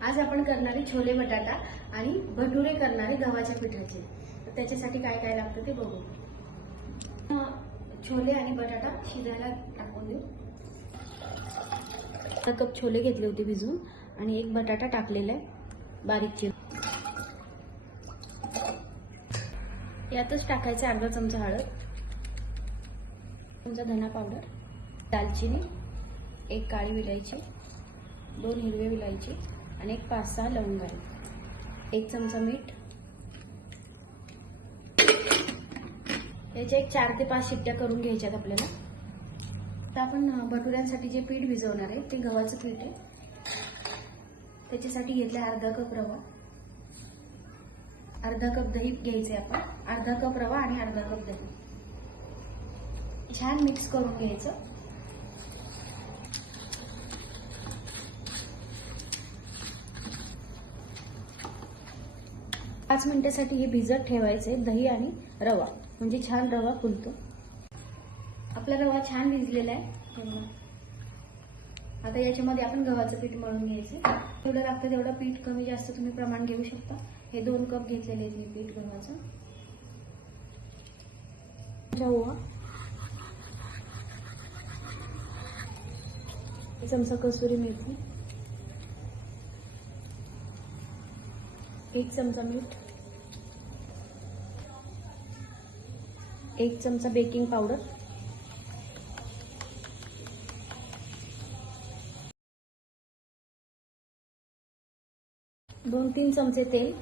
आज आपण करणारे छोले बटाटा आणि भटुरे करणारे गव्हाच्या पिठाचे. तर त्याच्यासाठी काय काय लागतं ते बघू. छोले आणि बटाटा शिजायला टाकून देऊ. कप छोले घेतले होते भिजून आणि एक बटाटा टाकलेला आहे बारीक चिर यातच टाकायचं अर्धा चमचा हळद चमचा धना पावडर दालचिनी एक काळी विलायची दोन हिरवे विलायची आणि एक पाच सहा लवंग आहे. एक चमचा मीठ. याच्या एक चार ते पाच शिट्ट्या करून घ्यायच्यात आपल्याला. तर आपण भटुऱ्यांसाठी जे पीठ भिजवणार आहे ते गव्हाचं पीठ आहे. त्याच्यासाठी घेतलं अर्धा कप रवा. अर्धा कप दही घ्यायचे आपण. अर्धा कप रवा आणि अर्धा कप दही. छान मिक्स करून घ्यायचं. पाच मिनिटासाठी हे भिजत ठेवायचे दही आणि रवा. म्हणजे छान रवा फुलतो. आपला रवा छान भिजलेला आहे. आता याच्यामध्ये आपण गव्हाचं पीठ मळून घ्यायचं. जेवढं लागतं तेवढं पीठ कमी जास्त तुम्ही प्रमाण घेऊ शकता. हे दोन कप घेतलेले आहेत पीठ गव्हाचं. चमचा कसुरी मेथी. एक चमचा मीठ. एक चमचा बेकिंग पावडर दोन तीन चमचे तेल.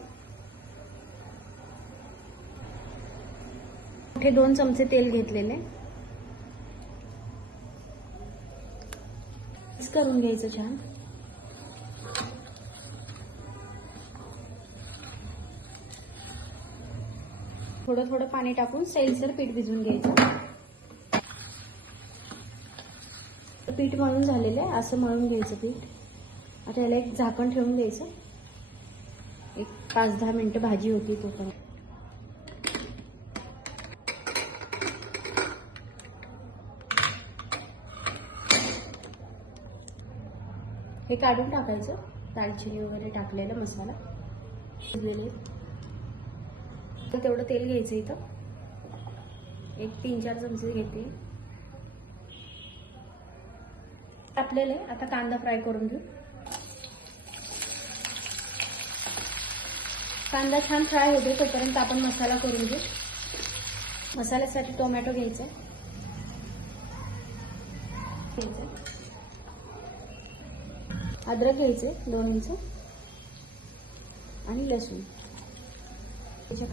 मोठे दोन चमचे तेल घेतलेले. मिक्स करून घ्यायचं छान. थोडं थोडं पाणी टाकून सैलसर पीठ भिजवून घ्यायचं. पीठ मळून झालेलं आहे असं मळून घ्यायचं पीठ. आता याला एक झाकण ठेवून द्यायचं. एक पाच दहा मिनिटं भाजी होती तो पण हे काढून टाकायचं. दालचिनी वगैरे टाकलेला मसाला. शिजलेले. तेवढं तेल घ्यायचं इथं. एक तीन चार चमचे घेते तापलेले आता कांदा फ्राय करून घेऊ. कांदा छान फ्राय होतो तोपर्यंत आपण मसाला करून घेऊ. मसाल्यासाठी टोमॅटो घ्यायचा. घ्यायचा. अद्रक घ्यायचे दोन इंच आणि लसूण. त्याच्या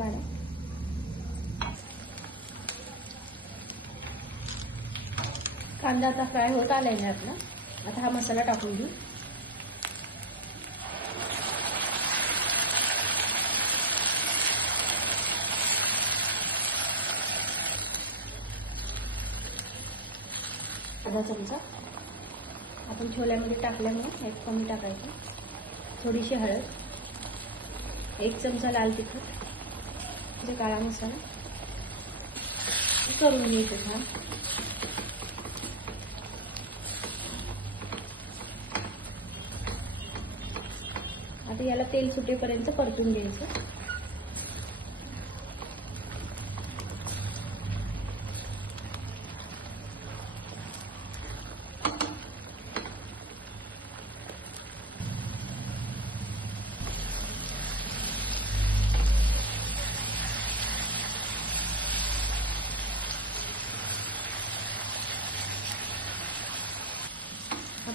कांदा आता फ्राय होत आलाय ना आपला आता हा मसाला टाकून घेऊ. अर्धा चमचा. आपण छोल्यामध्ये टाकल्यामुळे एक कमी टाकायचं. थोडीशी हळद. एक चमचा लाल तिखट. म्हणजे काळा मसाला करून घ्यायचं छान आता याला तेल सुटेपर्यंत परतून घ्यायचं.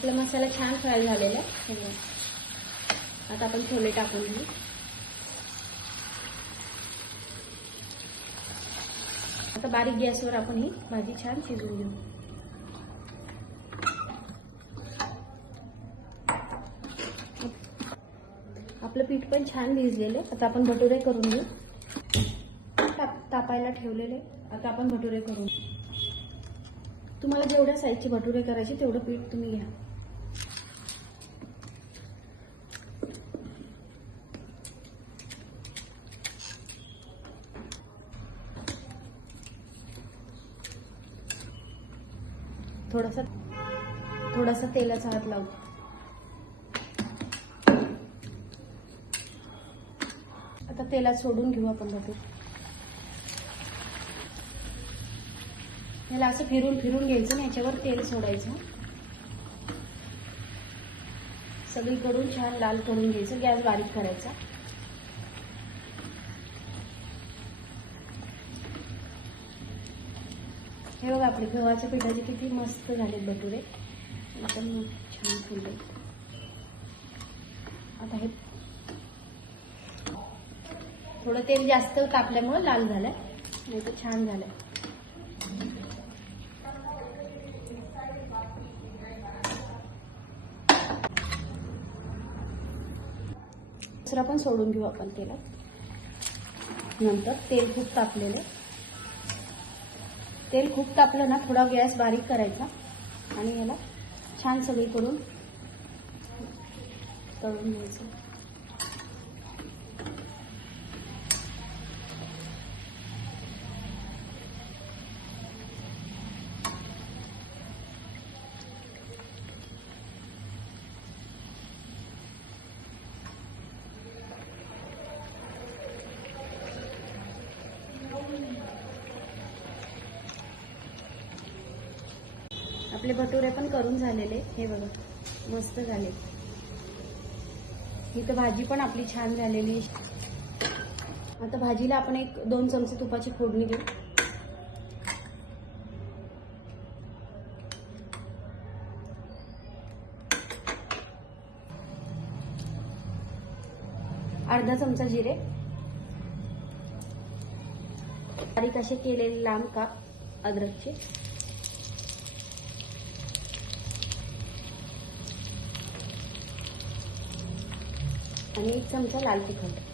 आपला मसाला छान फ्राय झालेला आहे. आता आपण छोले टाकून घेऊ. आता बारीक गॅसवर आपण ही भाजी छान शिजवून घेऊ. आपलं पीठ पण छान भिजलेलं आहे. आता आपण भटुरे करून घेऊ. ताप तापायला ठेवलेले आता आपण भटुरे करून घेऊ. तुम्हाला जेवढ्या साईजचे भटुरे करायचे तेवढं पीठ तुम्ही घ्या. थोडासा थोडासा तेलाचा हात लावू. आता तेलात सोडून घेऊ आपण बघू याला असं फिरून फिरून घ्यायचं ना याच्यावर तेल सोडायचं. सगळीकडून छान लाल करून घ्यायचं गॅस बारीक करायचा. हे बघ आपले गव्हाच्या पिठाचे किती मस्त झाले भटुरे एकदम छान फुलले आता हे थोडं तेल जास्त तापल्यामुळे लाल झालंय. नाही तर छान झालंय. दुसरा पण सोडून घेऊ आपण तेलात. नंतर तेल खूप तापलेलं तेल खूप तापलं ना थोडा गॅस बारीक करायचा. आणि याला छान सगळी करून तळून घ्यायचं. आपले भटुरे पण करून झालेले. हे बघा मस्त झाले. इथं भाजी पण आपली छान झालेली. आता भाजीला आपण एक दोन चमचे तुपाची फोडणी घेऊ अर्धा चमचा जिरे. बारीक असे केलेले लांब काप अद्रकचे. आणि एक चमचा लाल तिखट.